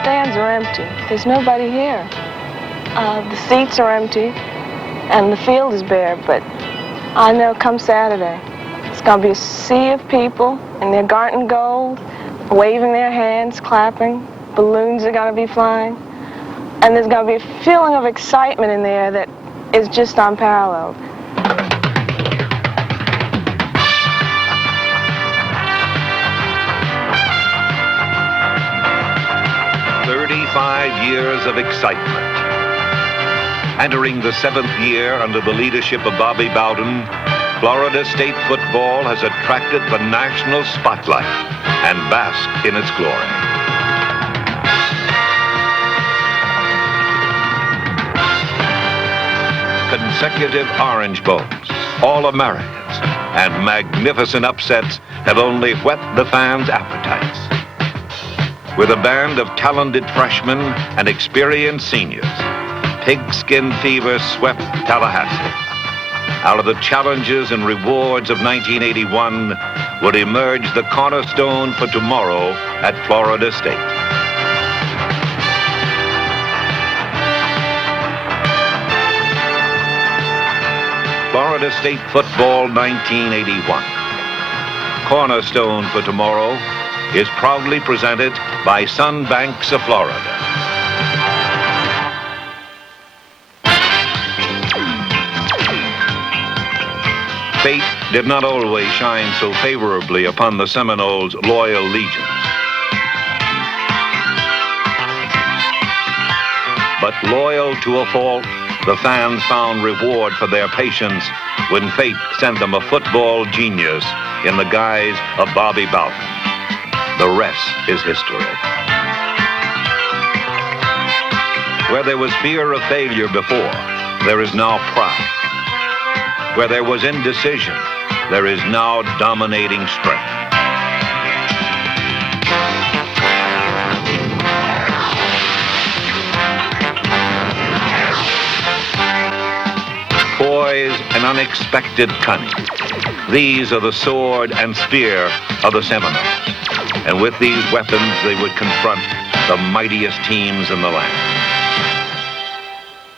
stands are empty. There's nobody here. The seats are empty, and the field is bare, but I know come Saturday, it's going to be a sea of people in their garden gold, waving their hands, clapping. Balloons are going to be flying. And there's going to be a feeling of excitement in there that is just unparalleled. 35 years of excitement. Entering the 7th year under the leadership of Bobby Bowden, Florida State football has attracted the national spotlight and basked in its glory. Consecutive Orange Bowls, All-Americans, and magnificent upsets have only whet the fans' appetites. With a band of talented freshmen and experienced seniors, pigskin fever swept Tallahassee. Out of the challenges and rewards of 1981 would emerge the cornerstone for tomorrow at Florida State. Florida State Football 1981. Cornerstone for tomorrow is proudly presented by Sunbanks of Florida. Fate did not always shine so favorably upon the Seminoles' loyal legions. But loyal to a fault, the fans found reward for their patience when fate sent them a football genius in the guise of Bobby Bowden. The rest is history. Where there was fear of failure before, there is now pride. Where there was indecision, there is now dominating strength. Poise and unexpected cunning. These are the sword and spear of the Seminoles. And with these weapons, they would confront the mightiest teams in the land.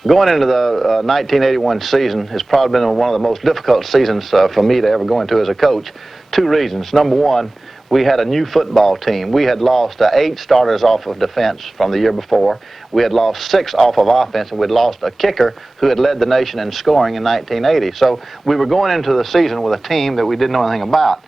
Going into the 1981 season has probably been one of the most difficult seasons for me to ever go into as a coach. 2 reasons. Number one, we had a new football team. We had lost 8 starters off of defense from the year before. We had lost 6 off of offense, and we'd lost a kicker who had led the nation in scoring in 1980. So we were going into the season with a team that we didn't know anything about.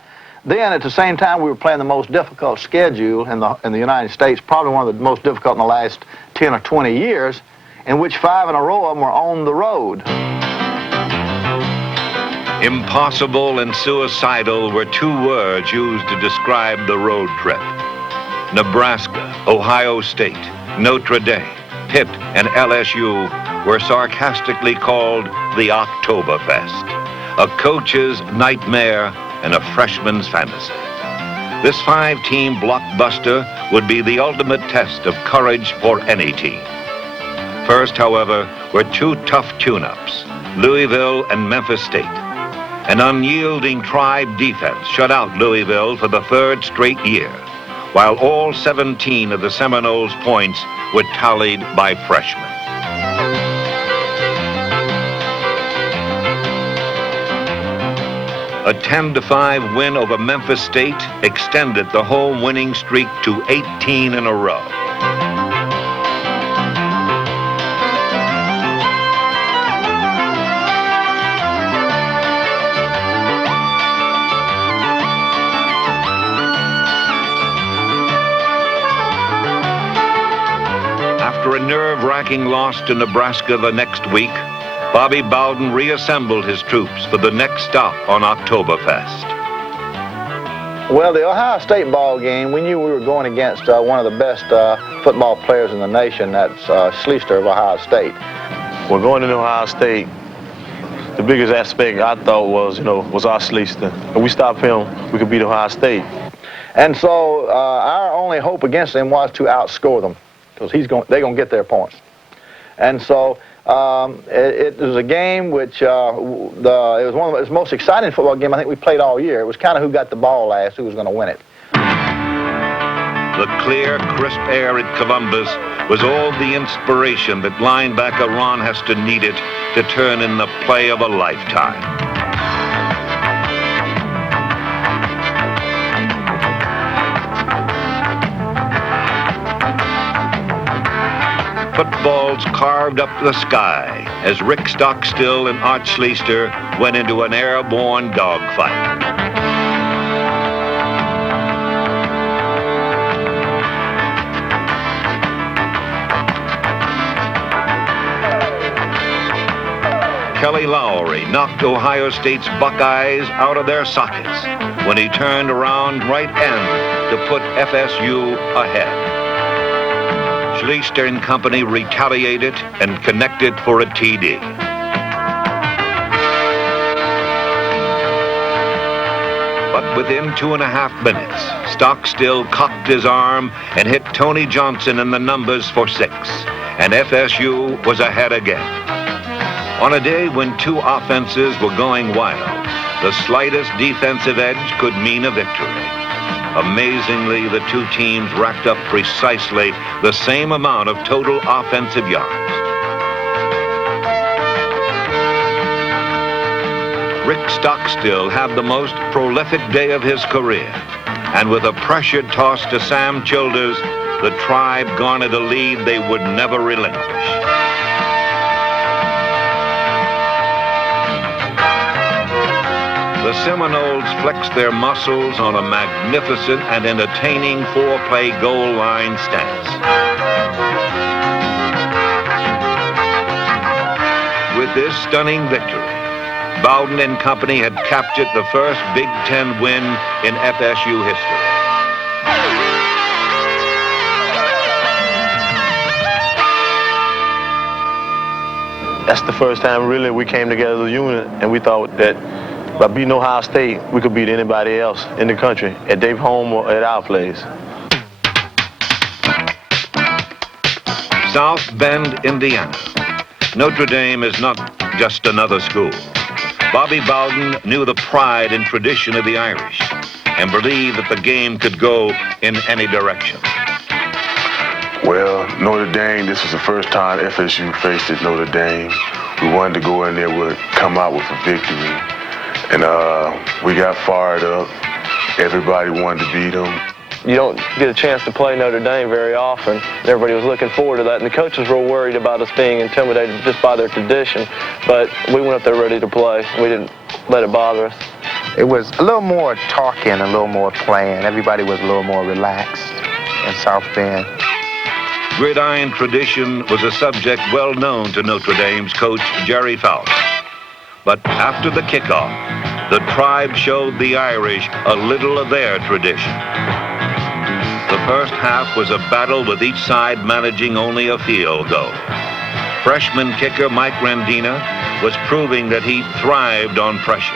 Then, at the same time, we were playing the most difficult schedule in the United States, probably one of the most difficult in the last 10 or 20 years, in which 5 in a row of them were on the road. Impossible and suicidal were 2 words used to describe the road trip. Nebraska, Ohio State, Notre Dame, Pitt, and LSU were sarcastically called the Oktoberfest, a coach's nightmare and a freshman's fantasy. This 5-team blockbuster would be the ultimate test of courage for any team. First, however, were 2 tough tune-ups, Louisville and Memphis State. An unyielding tribe defense shut out Louisville for the 3rd straight year, while all 17 of the Seminoles' points were tallied by freshmen. A 10-5 win over Memphis State extended the home winning streak to 18 in a row. After a nerve-wracking loss to Nebraska the next week, Bobby Bowden reassembled his troops for the next stop on Oktoberfest. Well, the Ohio State ball game, we knew we were going against one of the best football players in the nation. That's Schleister of Ohio State. Well, going into Ohio State, the biggest aspect I thought was, was our Schleister. If we stop him, we could beat Ohio State. And so our only hope against him was to outscore them, because they're going to get their points. And so it was a game which it was one of the most exciting football game I think we played all year. It was kind of who got the ball last, who was going to win it. The clear, crisp air at Columbus was all the inspiration that linebacker Ron Heston needed to turn in the play of a lifetime. Footballs carved up the sky as Rick Stockstill and Art Schleister went into an airborne dogfight. Kelly Lowry knocked Ohio State's Buckeyes out of their sockets when he turned around right end to put FSU ahead. Schleister and company retaliated and connected for a TD. But within 2.5 minutes, Stockstill cocked his arm and hit Tony Johnson in the numbers for 6, and FSU was ahead again. On a day when two offenses were going wild, the slightest defensive edge could mean a victory. Amazingly, the two teams racked up precisely the same amount of total offensive yards. Rick Stockstill had the most prolific day of his career, and with a pressured toss to Sam Childers, the Tribe garnered a lead they would never relinquish. The Seminoles flexed their muscles on a magnificent and entertaining 4-play goal line stance. With this stunning victory, Bowden and company had captured the first Big Ten win in FSU history. That's the first time really we came together as a unit, and we thought that by beating Ohio State, we could beat anybody else in the country at their home or at our place. South Bend, Indiana. Notre Dame is not just another school. Bobby Bowden knew the pride and tradition of the Irish and believed that the game could go in any direction. Well, Notre Dame, this was the first time FSU faced at Notre Dame. We wanted to go in there with, come out with a victory. And we got fired up. Everybody wanted to beat them. You don't get a chance to play Notre Dame very often. Everybody was looking forward to that, and the coaches were worried about us being intimidated just by their tradition. But we went up there ready to play. We didn't let it bother us. It was a little more talking, a little more playing. Everybody was a little more relaxed in South Bend. Gridiron tradition was a subject well known to Notre Dame's coach, Jerry Fowler. But after the kickoff, the Tribe showed the Irish a little of their tradition. The first half was a battle with each side managing only a field goal. Freshman kicker Mike Randina was proving that he thrived on pressure.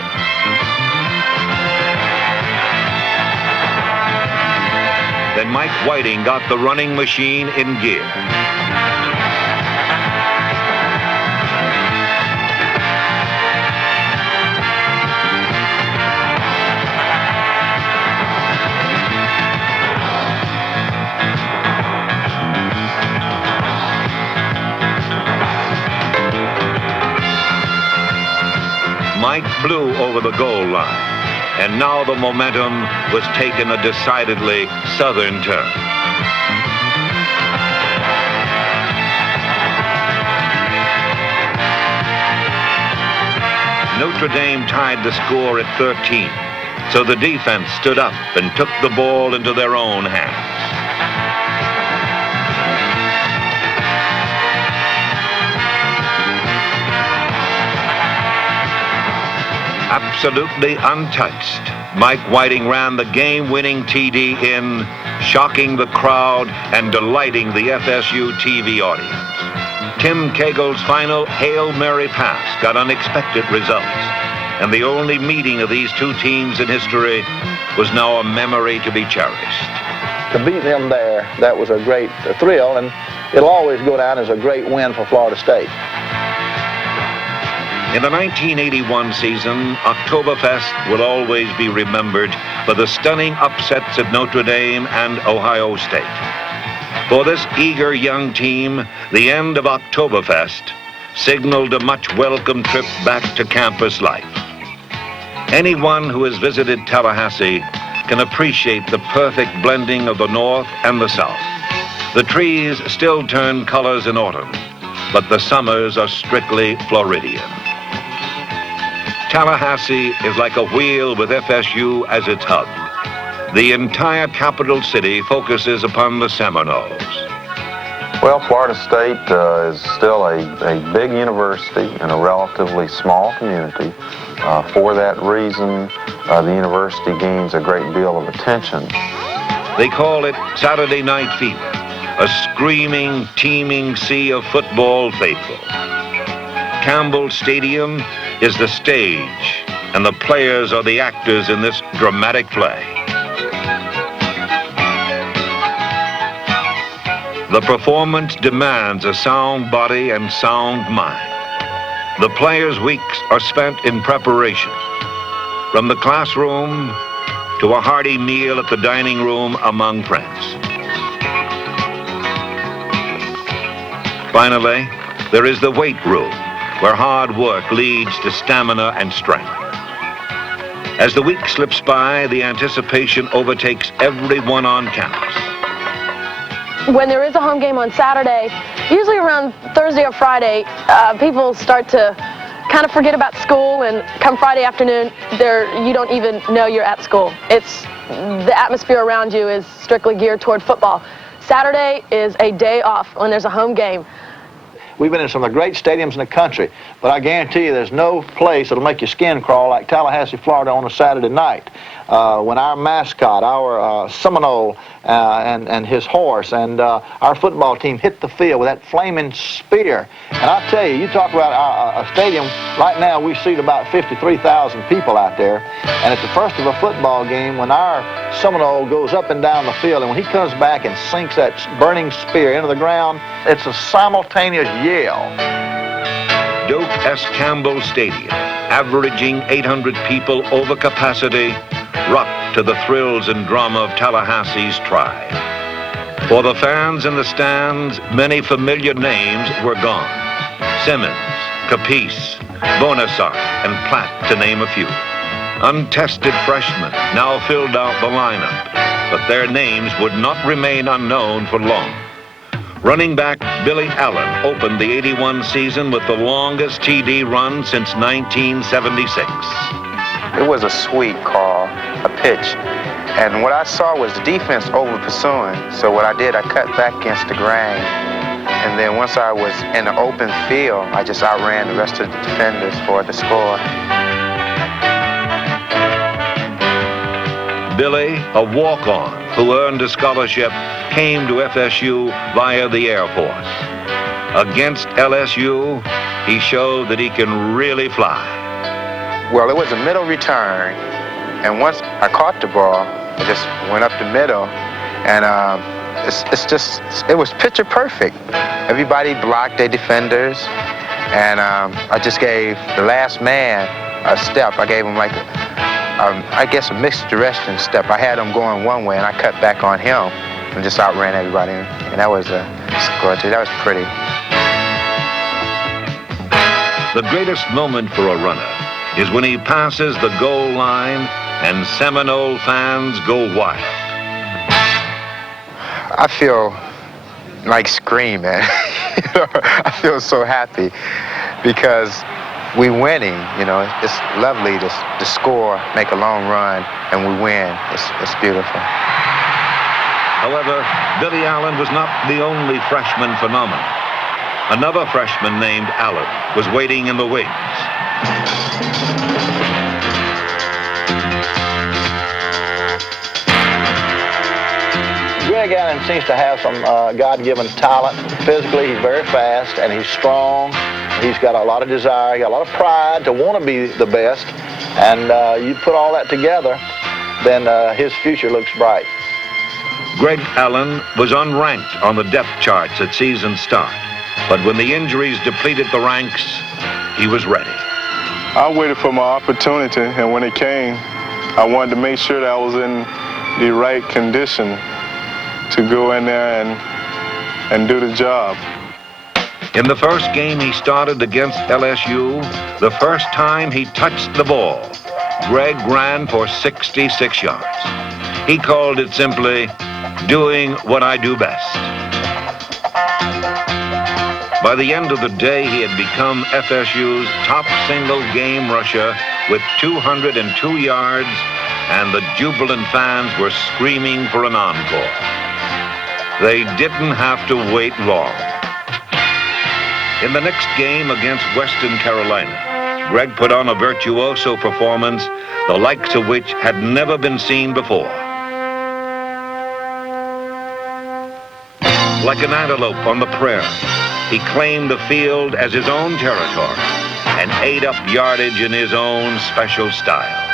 Then Mike Whiting got the running machine in gear. Mike flew over the goal line, and now the momentum was taking a decidedly southern turn. Notre Dame tied the score at 13, so the defense stood up and took the ball into their own hands. Absolutely untouched, Mike Whiting ran the game-winning TD in, shocking the crowd and delighting the FSU TV audience. Tim Cagle's final Hail Mary pass got unexpected results, and the only meeting of these two teams in history was now a memory to be cherished. To beat them there, that was a great thrill, and it'll always go down as a great win for Florida State. In the 1981 season, Oktoberfest will always be remembered for the stunning upsets at Notre Dame and Ohio State. For this eager young team, the end of Oktoberfest signaled a much welcome trip back to campus life. Anyone who has visited Tallahassee can appreciate the perfect blending of the North and the South. The trees still turn colors in autumn, but the summers are strictly Floridian. Tallahassee is like a wheel with FSU as its hub. The entire capital city focuses upon the Seminoles. Well, Florida State is still a big university in a relatively small community. For that reason, the university gains a great deal of attention. They call it Saturday Night Fever, a screaming, teeming sea of football faithful. Campbell Stadium is the stage, and the players are the actors in this dramatic play. The performance demands a sound body and sound mind. The players' weeks are spent in preparation, from the classroom to a hearty meal at the dining room among friends. Finally, there is the weight room, where hard work leads to stamina and strength. As the week slips by, the anticipation overtakes everyone on campus. When there is a home game on Saturday, usually around Thursday or Friday, people start to kind of forget about school, and come Friday afternoon, you don't even know you're at school. The atmosphere around you is strictly geared toward football. Saturday is a day off when there's a home game. We've been in some of the great stadiums in the country, but I guarantee you there's no place that'll make your skin crawl like Tallahassee, Florida on a Saturday night. When our mascot, our Seminole and his horse and our football team hit the field with that flaming spear. And I tell you, you talk about a stadium, right now we seat about 53,000 people out there. And at the first of a football game, when our Seminole goes up and down the field, and when he comes back and sinks that burning spear into the ground, it's a simultaneous yell. Doak S. Campbell Stadium, averaging 800 people over capacity, rocked to the thrills and drama of Tallahassee's tribe. For the fans in the stands, many familiar names were gone. Simmons, Capice, Bonasar, and Platt, to name a few. Untested freshmen now filled out the lineup, but their names would not remain unknown for long. Running back Billy Allen opened the 81 season with the longest TD run since 1976. It was a sweep call, a pitch. And what I saw was the defense over pursuing. So what I did, I cut back against the grain. And then once I was in the open field, I just outran the rest of the defenders for the score. Billy, a walk-on who earned a scholarship, came to FSU via the Air Force. Against LSU, he showed that he can really fly. Well, it was a middle return, and once I caught the ball, I just went up the middle, and it was picture perfect. Everybody blocked their defenders, and I just gave the last man a step. I gave him like I guess a mixed direction step. I had him going one way, and I cut back on him and just outran everybody, and that was a score too. That was pretty. The greatest moment for a runner is when he passes the goal line and Seminole fans go wild. I feel like screaming. I feel so happy because we winning. You know, it's lovely to score, make a long run, and we win. It's beautiful. However, Billy Allen was not the only freshman phenomenon. Another freshman named Allen was waiting in the wings. Greg Allen seems to have some God-given talent. Physically, he's very fast, and he's strong. He's got a lot of desire, he got a lot of pride to want to be the best. And you put all that together, then his future looks bright. Greg Allen was unranked on the depth charts at season start, but when the injuries depleted the ranks, he was ready. I waited for my opportunity, and when it came, I wanted to make sure that I was in the right condition to go in there and do the job. In the first game he started against LSU, the first time he touched the ball, Greg ran for 66 yards. He called it simply, doing what I do best. By the end of the day, he had become FSU's top single game rusher with 202 yards, and the jubilant fans were screaming for an encore. They didn't have to wait long. In the next game against Western Carolina, Greg put on a virtuoso performance, the likes of which had never been seen before. Like an antelope on the prairie, he claimed the field as his own territory and ate up yardage in his own special style.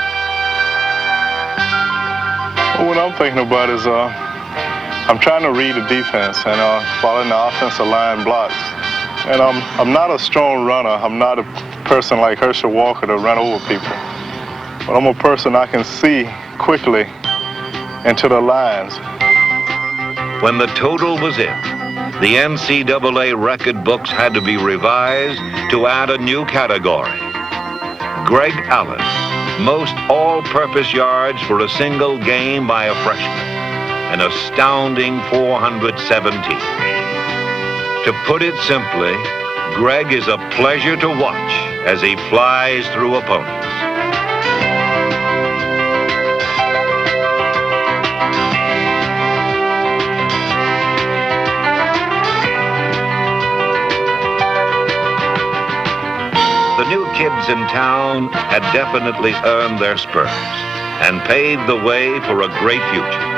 Well, what I'm thinking about is I'm trying to read the defense and following the offensive line blocks. And I'm not a strong runner. I'm not a person like Herschel Walker to run over people. But I'm a person I can see quickly into the lines. When the total was in, the NCAA record books had to be revised to add a new category. Greg Allen, most all-purpose yards for a single game by a freshman, an astounding 417. To put it simply, Greg is a pleasure to watch as he flies through opponents. The new kids in town had definitely earned their spurs and paved the way for a great future.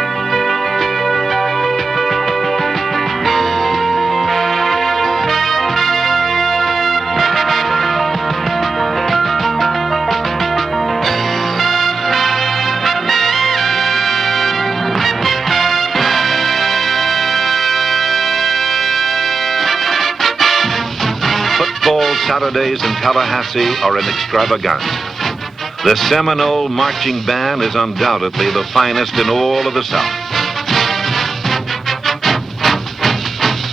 Saturdays in Tallahassee are an extravaganza. The Seminole Marching Band is undoubtedly the finest in all of the South.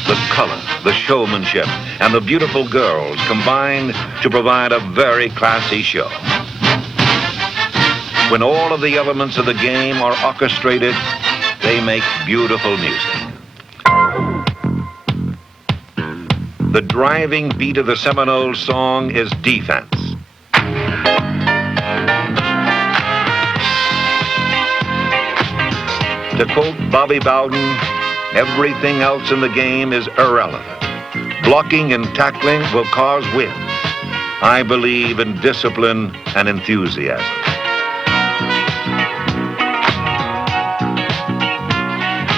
The color, the showmanship, and the beautiful girls combined to provide a very classy show. When all of the elements of the game are orchestrated, they make beautiful music. The driving beat of the Seminoles song is defense. To quote Bobby Bowden, everything else in the game is irrelevant. Blocking and tackling will cause wins. I believe in discipline and enthusiasm.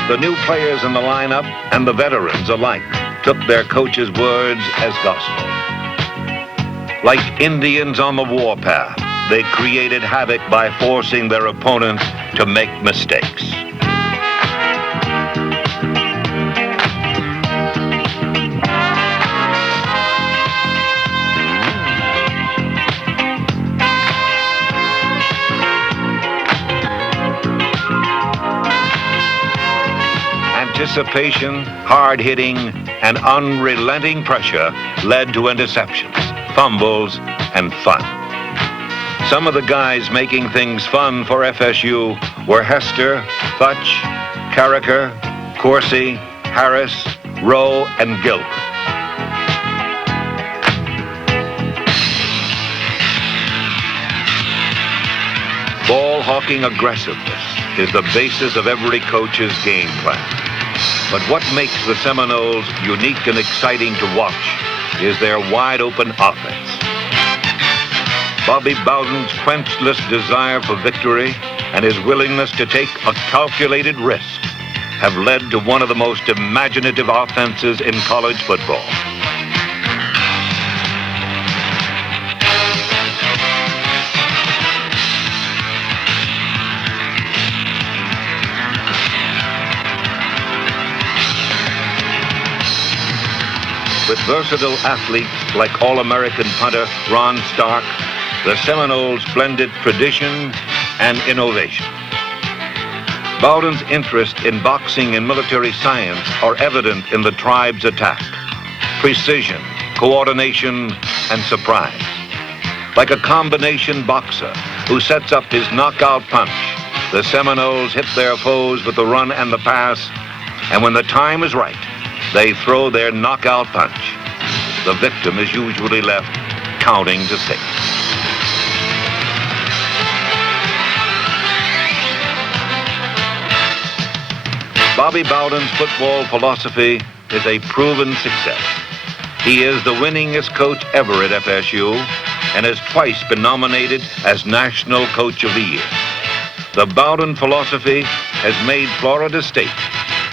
The new players in the lineup and the veterans alike took their coach's words as gospel. Like Indians on the warpath, they created havoc by forcing their opponents to make mistakes. Anticipation, hard-hitting, and unrelenting pressure led to interceptions, fumbles, and fun. Some of the guys making things fun for FSU were Hester, Thutch, Carricker, Coursey, Harris, Rowe, and Gilbert. Ball-hawking aggressiveness is the basis of every coach's game plan. But what makes the Seminoles unique and exciting to watch is their wide-open offense. Bobby Bowden's quenchless desire for victory and his willingness to take a calculated risk have led to one of the most imaginative offenses in college football. With versatile athletes like All-American punter Ron Stark, the Seminoles blended tradition and innovation. Bowden's interest in boxing and military science are evident in the tribe's attack. Precision, coordination, and surprise. Like a combination boxer who sets up his knockout punch, the Seminoles hit their foes with the run and the pass, and when the time is right, they throw their knockout punch. The victim is usually left counting to 6. Bobby Bowden's football philosophy is a proven success. He is the winningest coach ever at FSU and has twice been nominated as National Coach of the Year. The Bowden philosophy has made Florida State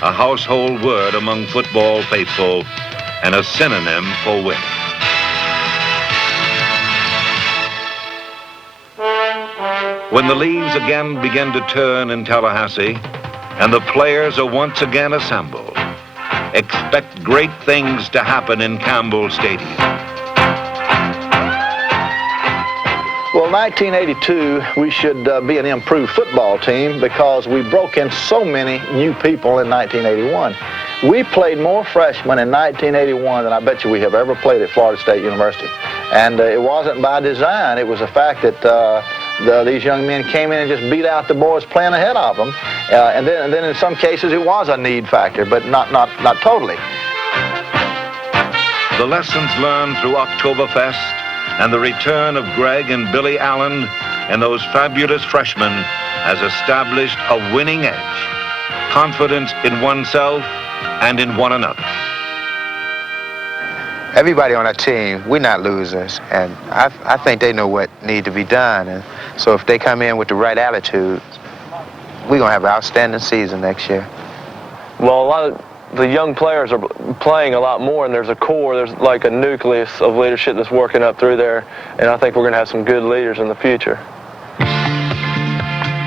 a household word among football faithful and a synonym for winning. When the leaves again begin to turn in Tallahassee and the players are once again assembled, expect great things to happen in Campbell Stadium. Well, 1982, we should be an improved football team because we broke in so many new people in 1981. We played more freshmen in 1981 than I bet you we have ever played at Florida State University. And it wasn't by design. It was the fact that these young men came in and just beat out the boys playing ahead of them. And then in some cases it was a need factor, but not totally. The lessons learned through Oktoberfest and the return of Greg and Billy Allen and those fabulous freshmen has established a winning edge, confidence in oneself and in one another. Everybody on our team, we're not losers, and I think they know what needs to be done. And so if they come in with the right attitude, we're going to have an outstanding season next year. Well, a lot of the young players are playing a lot more, and there's a core, there's like a nucleus of leadership that's working up through there, and I think we're going to have some good leaders in the future.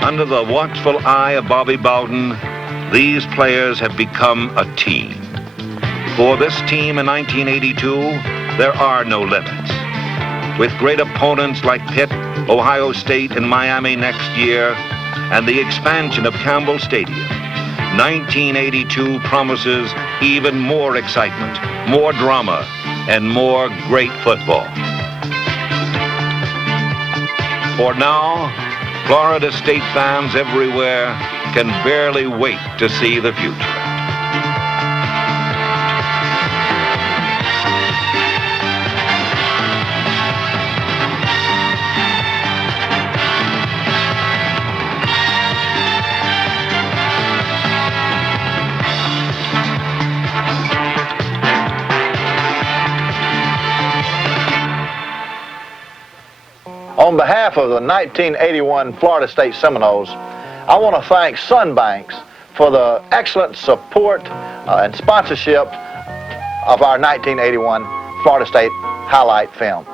Under the watchful eye of Bobby Bowden, these players have become a team. For this team in 1982, there are no limits. With great opponents like Pitt, Ohio State, and Miami next year, and the expansion of Campbell Stadium, 1982 promises even more excitement, more drama, and more great football. For now, Florida State fans everywhere can barely wait to see the future. On behalf of the 1981 Florida State Seminoles, I want to thank Sunbanks for the excellent support and sponsorship of our 1981 Florida State highlight film.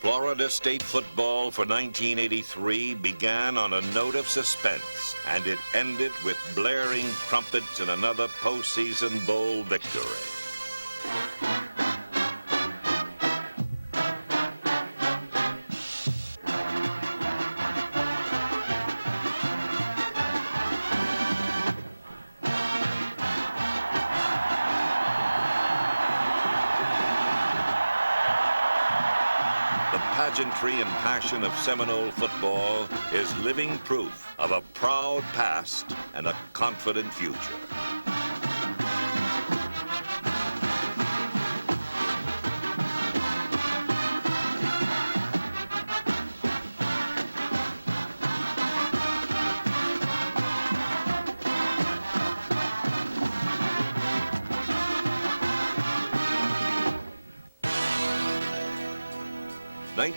Florida State football for 1983 began on a note of suspense, and it ended with blaring trumpets and another postseason bowl victory. The pageantry and passion of Seminole football is living proof of a proud past and a confident future.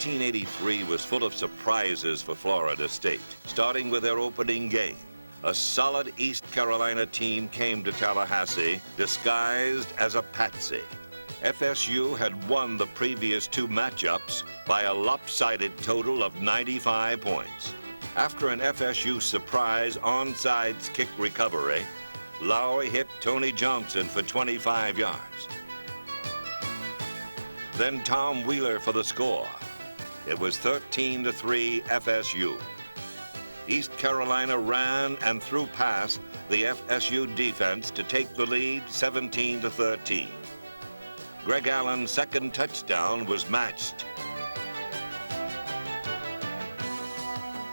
'83 was full of surprises for Florida State, starting with their opening game. A solid East Carolina team came to Tallahassee disguised as a patsy. FSU had won the previous two matchups by a lopsided total of 95 points. After an FSU surprise onside kick recovery, Lowry hit Tony Johnson for 25 yards. Then Tom Wheeler for the score. It was 13-3 FSU. East Carolina ran and threw past the FSU defense to take the lead 17-13. Greg Allen's second touchdown was matched.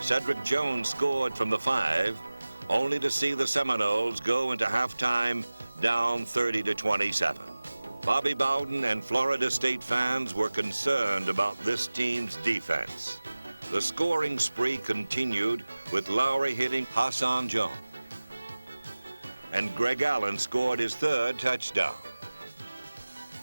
Cedric Jones scored from the 5, only to see the Seminoles go into halftime down 30-27. Bobby Bowden and Florida State fans were concerned about this team's defense. The scoring spree continued with Lowry hitting Hassan Jones. And Greg Allen scored his third touchdown.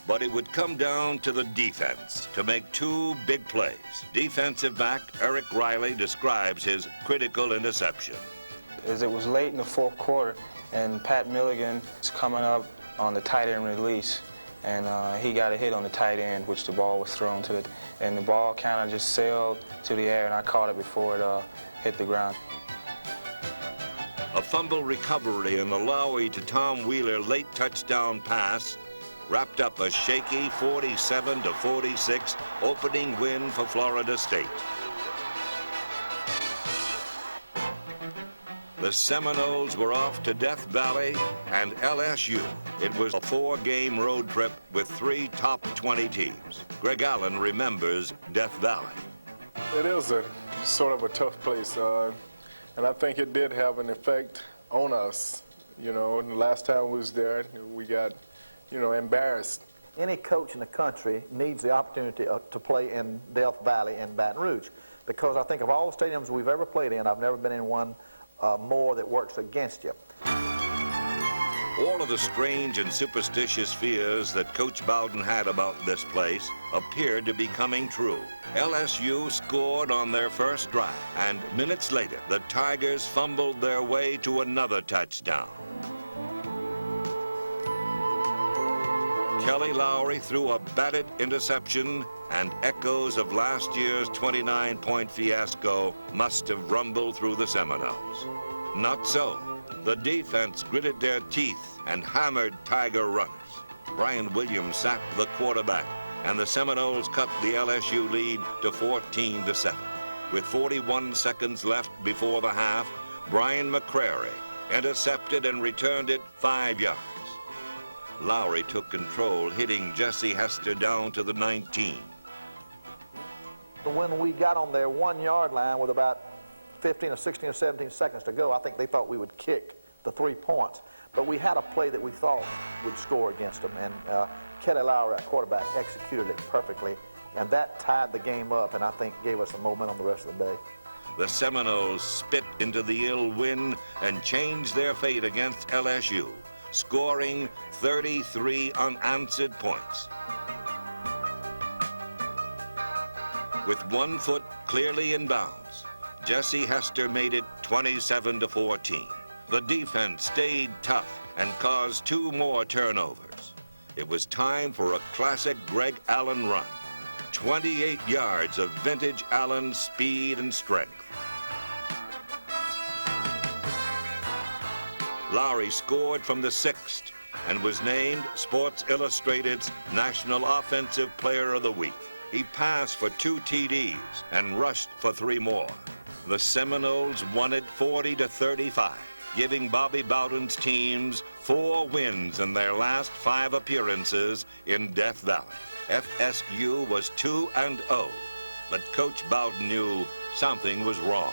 But it would come down to the defense to make two big plays. Defensive back Eric Riley describes his critical interception. As it was late in the fourth quarter, and Pat Milligan was coming up on the tight end release, and he got a hit on the tight end, which the ball was thrown to it, and the ball kind of just sailed to the air, and I caught it before it hit the ground. A fumble recovery and a Lowry to Tom Wheeler late touchdown pass wrapped up a shaky 47-46 opening win for Florida State. The Seminoles were off to Death Valley and LSU. It was a 4-game road trip with 3 top 20 teams. Greg Allen remembers Death Valley. It is a sort of a tough place, and I think it did have an effect on us. You know, the last time we was there, we got, embarrassed. Any coach in the country needs the opportunity to play in Death Valley and Baton Rouge, because I think of all the stadiums we've ever played in, I've never been in one more that works against you. All of the strange and superstitious fears that Coach Bowden had about this place appeared to be coming true. LSU scored on their first drive, and minutes later, the Tigers fumbled their way to another touchdown. Kelly Lowry threw a batted interception, and echoes of last year's 29-point fiasco must have rumbled through the Seminoles. Not so. The defense gritted their teeth and hammered Tiger runners. Brian Williams sacked the quarterback, and the Seminoles cut the LSU lead to 14-7. With 41 seconds left before the half, Brian McCrary intercepted and returned it 5 yards. Lowry took control, hitting Jesse Hester down to the 19. When we got on their 1-yard line with about 15 or 16 or 17 seconds to go, I think they thought we would kick the 3 points. But we had a play that we thought would score against them, and Kelly Lowry, our quarterback, executed it perfectly, and that tied the game up and I think gave us the momentum the rest of the day. The Seminoles spit into the ill wind and changed their fate against LSU, scoring 33 unanswered points. With 1 foot clearly in bounds, Jesse Hester made it 27-14. The defense stayed tough and caused 2 more turnovers. It was time for a classic Greg Allen run. 28 yards of vintage Allen speed and strength. Lowry scored from the 6th and was named Sports Illustrated's National Offensive Player of the Week. He passed for 2 TDs and rushed for 3 more. The Seminoles won it 40-35, giving Bobby Bowden's teams 4 wins in their last 5 appearances in Death Valley. FSU was 2-0, but Coach Bowden knew something was wrong.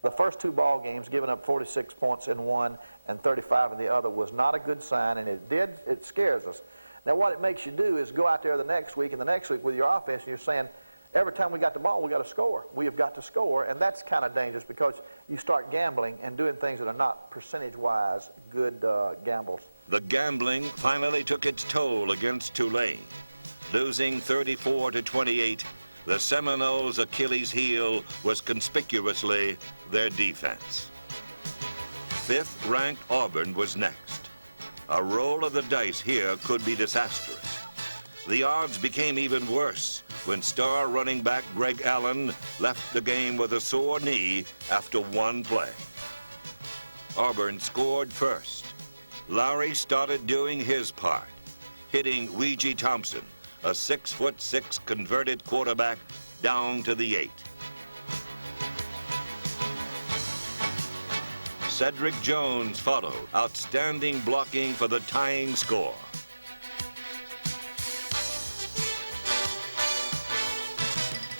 The first 2 ball games, giving up 46 points in one and 35 in the other, was not a good sign, and it scares us. Now, what it makes you do is go out there the next week and the next week with your offense, and you're saying, every time we got the ball, we got to score. We have got to score, and that's kind of dangerous because you start gambling and doing things that are not percentage-wise good gambles. The gambling finally took its toll against Tulane. Losing 34-28, the Seminoles' Achilles heel was conspicuously their defense. 5th-ranked Auburn was next. A roll of the dice here could be disastrous. The odds became even worse when star running back Greg Allen left the game with a sore knee after one play. Auburn scored first. Lowry started doing his part, hitting Weegee Thompson, a 6'6" converted quarterback, down to the 8. Cedric Jones followed, outstanding blocking for the tying score.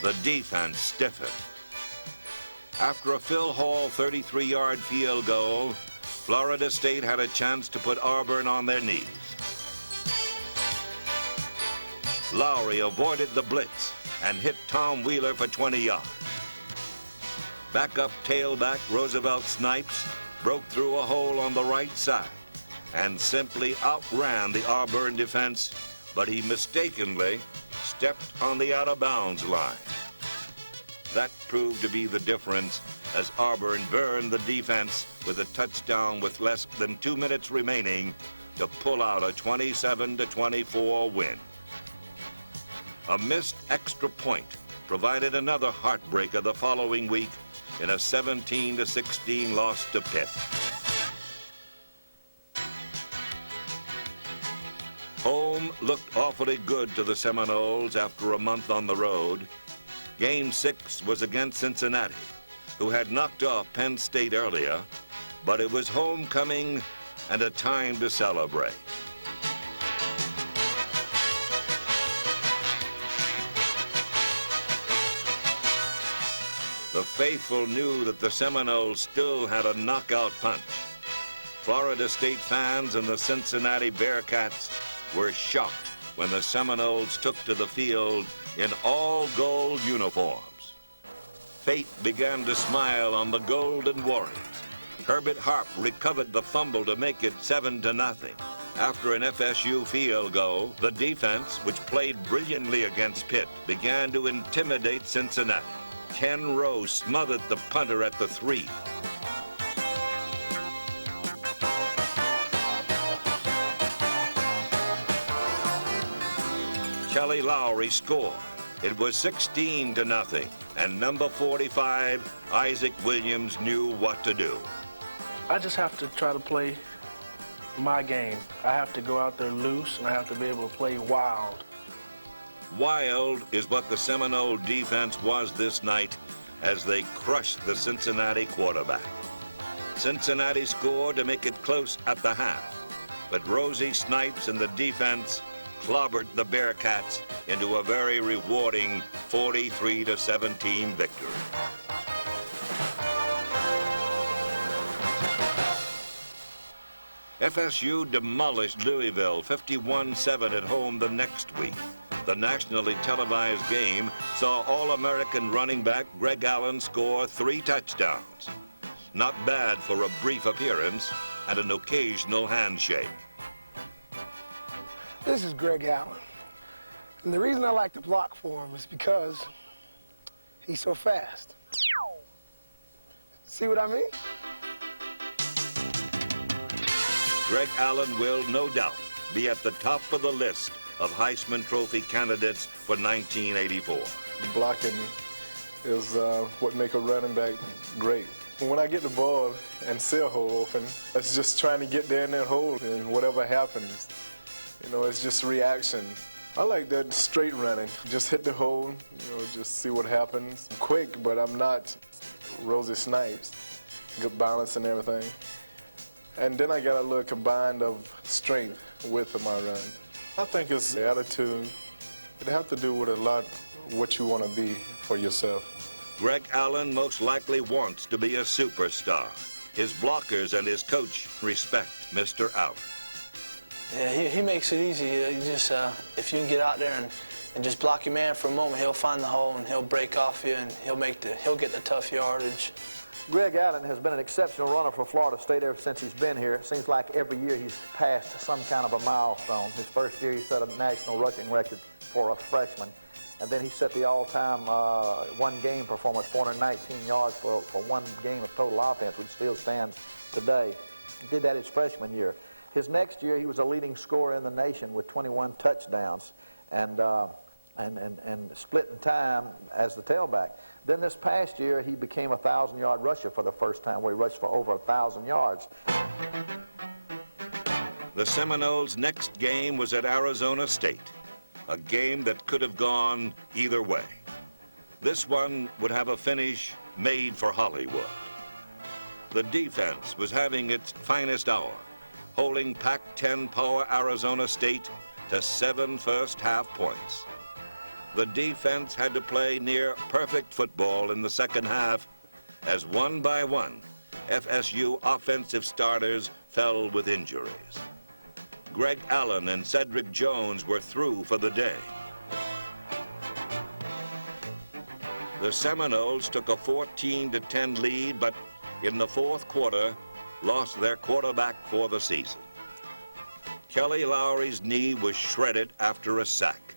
The defense stiffened. After a Phil Hall 33-yard field goal, Florida State had a chance to put Auburn on their knees. Lowry avoided the blitz and hit Tom Wheeler for 20 yards. Backup tailback Roosevelt Snipes broke through a hole on the right side and simply outran the Auburn defense, but he mistakenly stepped on the out-of-bounds line. That proved to be the difference as Auburn burned the defense with a touchdown with less than 2 minutes remaining to pull out a 27-24 win. A missed extra point provided another heartbreaker the following week in a 17-16 loss to Pitt. Home looked awfully good to the Seminoles after a month on the road. Game 6 was against Cincinnati, who had knocked off Penn State earlier, but it was homecoming and a time to celebrate. The faithful knew that the Seminoles still had a knockout punch. Florida State fans and the Cincinnati Bearcats were shocked when the Seminoles took to the field in all gold uniforms. Fate began to smile on the Golden Warriors. Herbert Harp recovered the fumble to make it 7-0. After an FSU field goal, the defense, which played brilliantly against Pitt, began to intimidate Cincinnati. Ken Rowe smothered the punter at the 3. Kelly Lowry scored. It was 16-0, and number 45, Isaac Williams, knew what to do. I just have to try to play my game. I have to go out there loose, and I have to be able to play wild. Wild is what the Seminole defense was this night as they crushed the Cincinnati quarterback. Cincinnati scored to make it close at the half, but Rosie Snipes and the defense clobbered the Bearcats into a very rewarding 43-17 victory. FSU demolished Louisville 51-7 at home the next week. The nationally televised game saw All-American running back Greg Allen score 3 touchdowns. Not bad for a brief appearance and an occasional handshake. This is Greg Allen. And the reason I like to block for him is because he's so fast. See what I mean? Greg Allen will, no doubt, be at the top of the list of Heisman Trophy candidates for 1984. Blocking is what makes a running back great. When I get the ball and see a hole open, it's just trying to get there in that hole, and whatever happens, you know, it's just reaction. I like that straight running. Just hit the hole, you know, just see what happens. I'm quick, but I'm not Rosie Snipes. Good balance and everything. And then I got a little combined of strength with my run. I think it's the attitude. It has to do with a lot what you want to be for yourself. Greg Allen most likely wants to be a superstar. His blockers and his coach respect Mr. Allen. Yeah, he makes it easy. You just, if you can get out there and just block your man for a moment, he'll find the hole and he'll break off you and he'll get the tough yardage. Greg Allen has been an exceptional runner for Florida State ever since he's been here. It seems like every year he's passed some kind of a milestone. His first year he set a national rushing record for a freshman. And then he set the all-time one-game performance, 419 yards for one game of total offense, which still stands today. He did that his freshman year. His next year, he was a leading scorer in the nation with 21 touchdowns. and splitting time as the tailback. Then this past year, he became a 1,000-yard rusher for the first time, where he rushed for over 1,000 yards. The Seminoles' next game was at Arizona State, a game that could have gone either way. This one would have a finish made for Hollywood. The defense was having its finest hour, holding Pac-10 power Arizona State to 7 first-half points. The defense had to play near perfect football in the second half as one by one, FSU offensive starters fell with injuries. Greg Allen and Cedric Jones were through for the day. The Seminoles took a 14-10 lead, but in the fourth quarter, lost their quarterback for the season. Kelly Lowry's knee was shredded after a sack,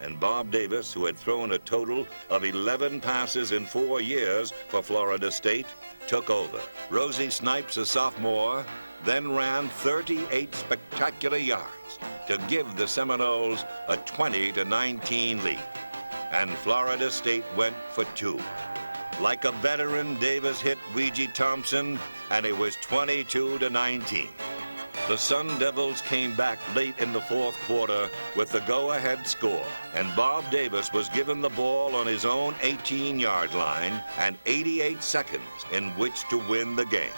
and Bob Davis, who had thrown a total of 11 passes in 4 years for Florida State, took over. Rosie Snipes, a sophomore, then ran 38 spectacular yards to give the Seminoles a 20-19 lead, and Florida State went for 2. Like a veteran, Davis hit Ouija Thompson, and it was 22-19. The Sun Devils came back late in the fourth quarter with the go-ahead score, and Bob Davis was given the ball on his own 18-yard line and 88 seconds in which to win the game.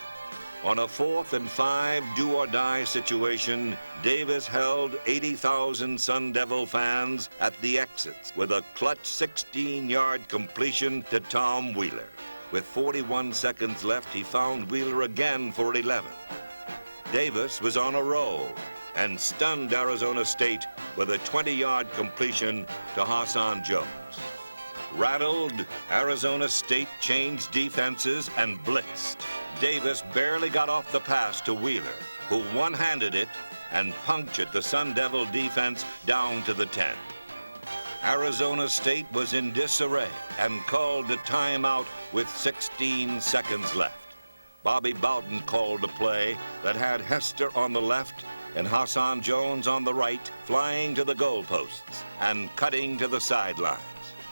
On a 4th and 5 do-or-die situation, Davis held 80,000 Sun Devil fans at the exits with a clutch 16-yard completion to Tom Wheeler. With 41 seconds left, he found Wheeler again for 11. Davis was on a roll and stunned Arizona State with a 20-yard completion to Hassan Jones. Rattled, Arizona State changed defenses and blitzed. Davis barely got off the pass to Wheeler, who one-handed it and punctured the Sun Devil defense down to the 10. Arizona State was in disarray and called a timeout with 16 seconds left. Bobby Bowden called a play that had Hester on the left and Hassan Jones on the right, flying to the goalposts and cutting to the sidelines.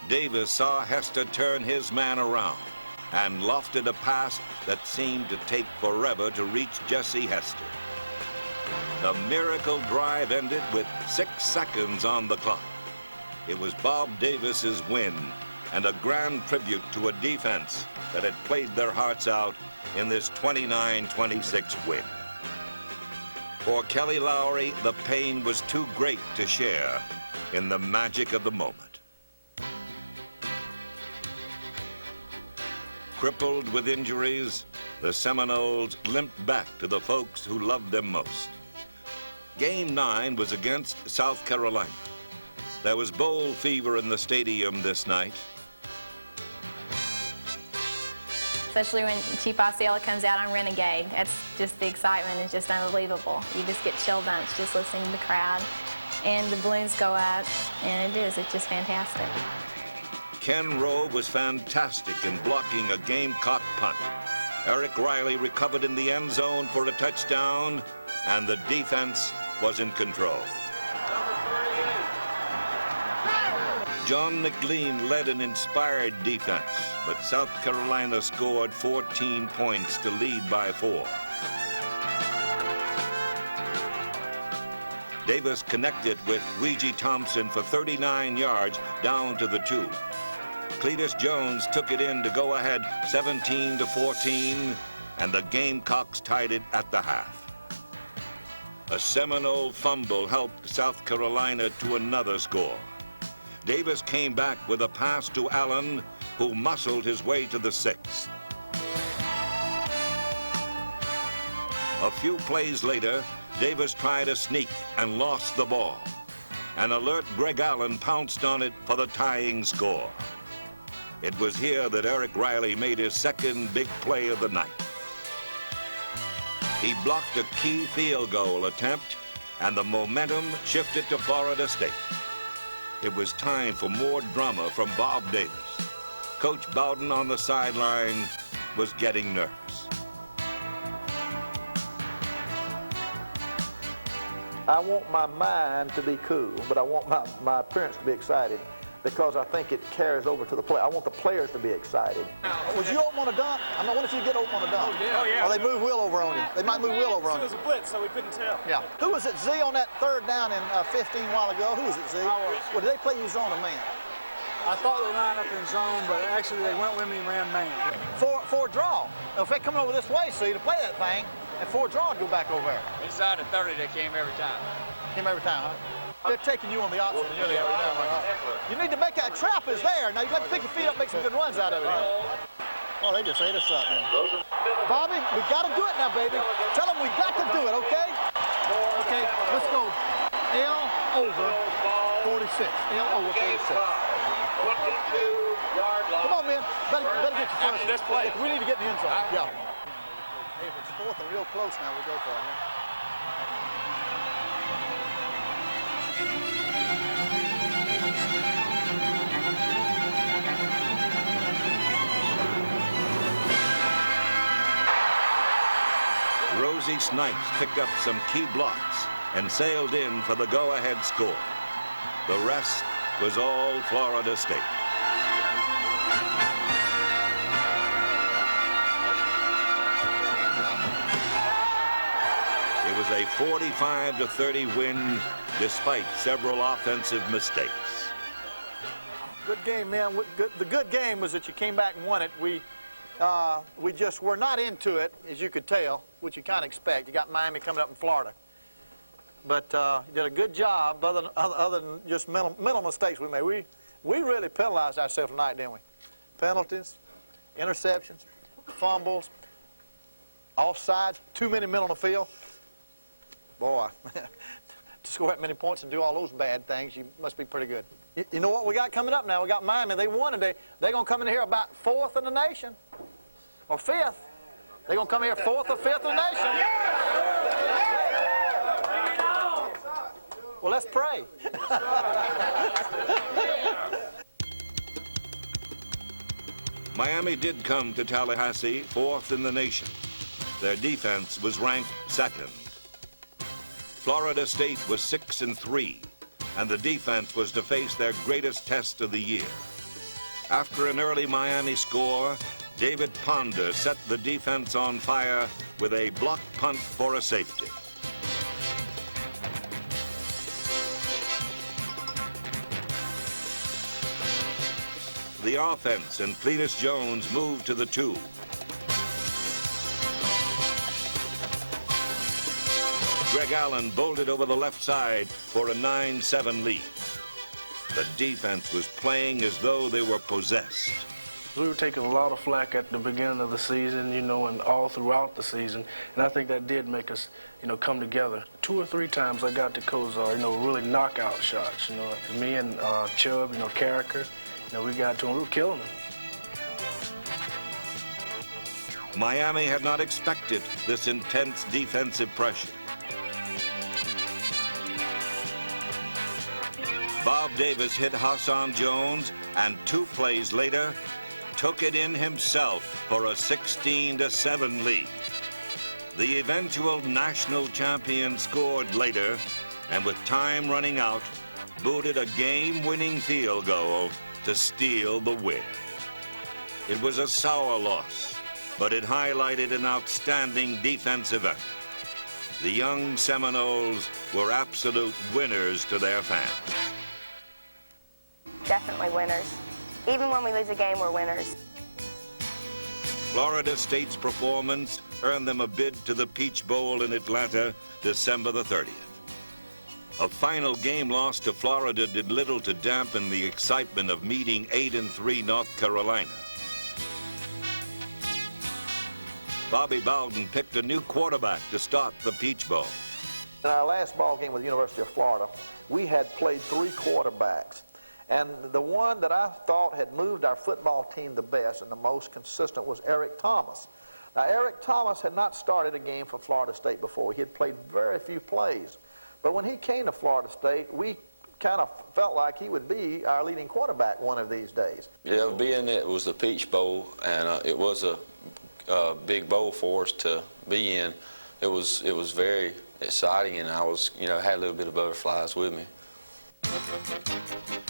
Davis saw Hester turn his man around and lofted a pass that seemed to take forever to reach Jesse Hester. The miracle drive ended with 6 seconds on the clock. It was Bob Davis's win and a grand tribute to a defense that had played their hearts out in this 29-26 win. For Kelly Lowry, the pain was too great to share in the magic of the moment. Crippled with injuries, the Seminoles limped back to the folks who loved them most. Game 9 was against South Carolina. There was bowl fever in the stadium this night. Especially when Chief Osceola comes out on Renegade. That's just, the excitement is just unbelievable. You just get chill bumps just listening to the crowd. And the balloons go up, and it's just fantastic. Ken Rowe was fantastic in blocking a Gamecock punt. Eric Riley recovered in the end zone for a touchdown, and the defense was in control. John McLean led an inspired defense, but South Carolina scored 14 points to lead by 4. Davis connected with Ouija Thompson for 39 yards down to the 2. Cletus Jones took it in to go ahead 17-14, and the Gamecocks tied it at the half. A Seminole fumble helped South Carolina to another score. Davis came back with a pass to Allen, who muscled his way to the 6. A few plays later, Davis tried a sneak and lost the ball. An alert Greg Allen pounced on it for the tying score. It was here that Eric Riley made his second big play of the night. He blocked a key field goal attempt, and the momentum shifted to Florida State. It was time for more drama from Bob Davis. Coach Bowden on the sideline was getting nervous. I want my mind to be cool, but I want my appearance to be excited because I think it carries over to the play. I want the players to be excited. Was you open on a dunk? I mean, what if you get open on a dunk? Oh, yeah. Oh, yeah. Or they move Will over on you. They might move Will over on you. It was a blitz, so we couldn't tell. Yeah. Who was it, Z, on that third down in 15 a while ago? Who was it, Z? Well, did they play you zone or man? I thought they lined up in zone, but actually they went with me and ran man. For a draw. If they come over this way, see, to play that thing, and for a draw, go back over there. Inside of 30, they came every time. Came every time, huh? They're taking you on the option nearly every time. You need to make that trap is there. Now you got to pick your feet up, make some good runs out of it. Oh, they just ate us up, man. Bobby, we got to do it now, baby. Tell them we got to do it, okay? Okay, let's go. L over 46. L over 46. Come on, man. Better get your first. This play. We need to get in the end zone. Yeah. Hey, if it's fourth and real close now, we go for it, huh? Rosie Snipes picked up some key blocks and sailed in for the go-ahead score. The rest was all Florida State. It was a 45-30 win despite several offensive mistakes. Good game, man. The good game was that you came back and won it. We just were not into it, as you could tell, which you kind of expect. You got Miami coming up in Florida. But you did a good job, other than just mental mistakes we made. We really penalized ourselves tonight, didn't we? Penalties, interceptions, fumbles, offsides, too many men on the field. Boy, to score that many points and do all those bad things, you must be pretty good. You know what we got coming up now? We got Miami. They won today. They're going to come in here about 4th in the nation. Or 5th. They're going to come here 4th or 5th in the nation. Well, let's pray. Miami did come to Tallahassee 4th in the nation. Their defense was ranked 2nd. Florida State was 6-3, and the defense was to face their greatest test of the year. After an early Miami score, David Ponder set the defense on fire with a block punt for a safety. The offense and Cletus Jones moved to the 2. Greg Allen bolted over the left side for a 9-7 lead. The defense was playing as though they were possessed. We were taking a lot of flack at the beginning of the season, you know, and all throughout the season. And I think that did make us, you know, come together. 2 or 3 times I got to Kozar, you know, really knockout shots, you know. Me and Chubb, you know, Carricker, you know, we got to him, we were killing him. Miami had not expected this intense defensive pressure. Bob Davis hit Hassan Jones, and 2 plays later, took it in himself for a 16-7 lead. The eventual national champion scored later, and with time running out, booted a game-winning field goal to steal the win. It was a sour loss, but it highlighted an outstanding defensive effort. The young Seminoles were absolute winners to their fans. Definitely winners. Even when we lose a game, we're winners. Florida State's performance earned them a bid to the Peach Bowl in Atlanta, December the 30th. A final game loss to Florida did little to dampen the excitement of meeting 8-3 North Carolina. Bobby Bowden picked a new quarterback to start the Peach Bowl. In our last ball game with the University of Florida, we had played 3 quarterbacks. And the one that I thought had moved our football team the best and the most consistent was Eric Thomas. Now, Eric Thomas had not started a game for Florida State before. He had played very few plays. But when he came to Florida State, we kind of felt like he would be our leading quarterback one of these days. Yeah, being it was the Peach Bowl, and it was a big bowl for us to be in, it was very exciting, and I was, you know, had a little bit of butterflies with me.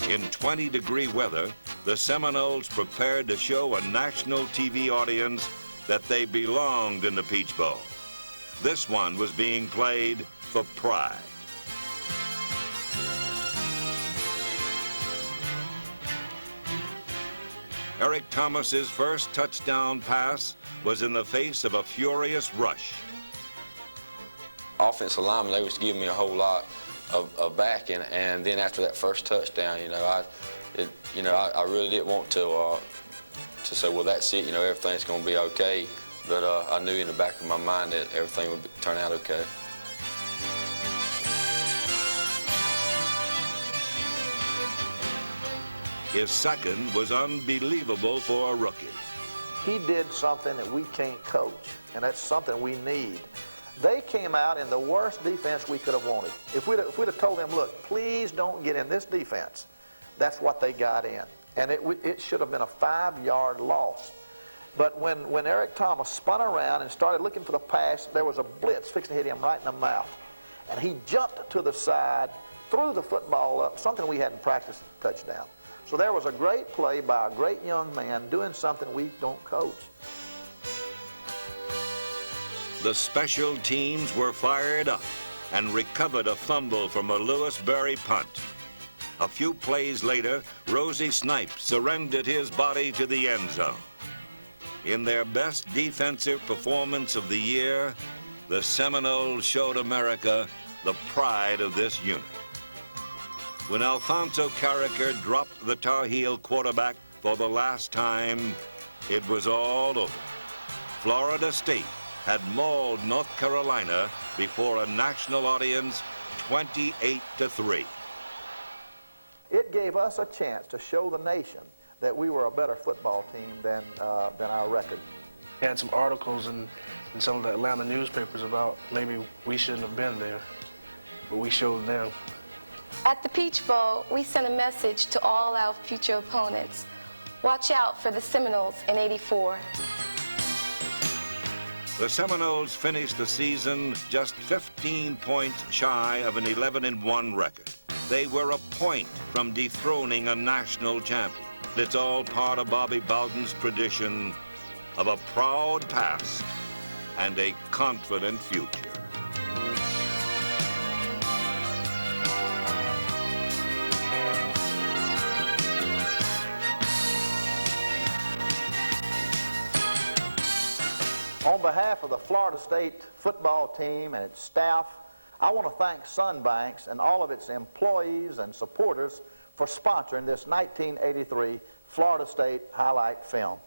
In 20-degree weather, the Seminoles prepared to show a national TV audience that they belonged in the Peach Bowl. This one was being played for pride. Eric Thomas's first touchdown pass was in the face of a furious rush. Offensive linemen, they was giving me a whole lot of backing, and then after that first touchdown, you know, I really didn't want to say, well, that's it, you know, everything's going to be okay. But I knew in the back of my mind that everything would turn out okay. His second was unbelievable for a rookie. He did something that we can't coach, and that's something we need. They came out in the worst defense we could have wanted. If we'd have told them, look, please don't get in this defense, that's what they got in. And it should have been a 5-yard loss. But when Eric Thomas spun around and started looking for the pass, there was a blitz fixing to hit him right in the mouth. And he jumped to the side, threw the football up, something we hadn't practiced, touchdown. So there was a great play by a great young man doing something we don't coach. The special teams were fired up and recovered a fumble from a Lewisberry punt. A few plays later, Rosie Snipes surrendered his body to the end zone. In their best defensive performance of the year, the Seminoles showed America the pride of this unit. When Alfonso Carricker dropped the Tar Heel quarterback for the last time, it was all over. Florida State had mauled North Carolina before a national audience 28-3. It gave us a chance to show the nation that we were a better football team than our record. We had some articles in some of the Atlanta newspapers about maybe we shouldn't have been there, but we showed them. At the Peach Bowl, we sent a message to all our future opponents. Watch out for the Seminoles in '84. The Seminoles finished the season just 15 points shy of an 11-1 record. They were a point from dethroning a national champion. It's all part of Bobby Bowden's tradition of a proud past and a confident future. On behalf of the Florida State football team and its staff, I want to thank Sunbanks and all of its employees and supporters for sponsoring this 1983 Florida State highlight film.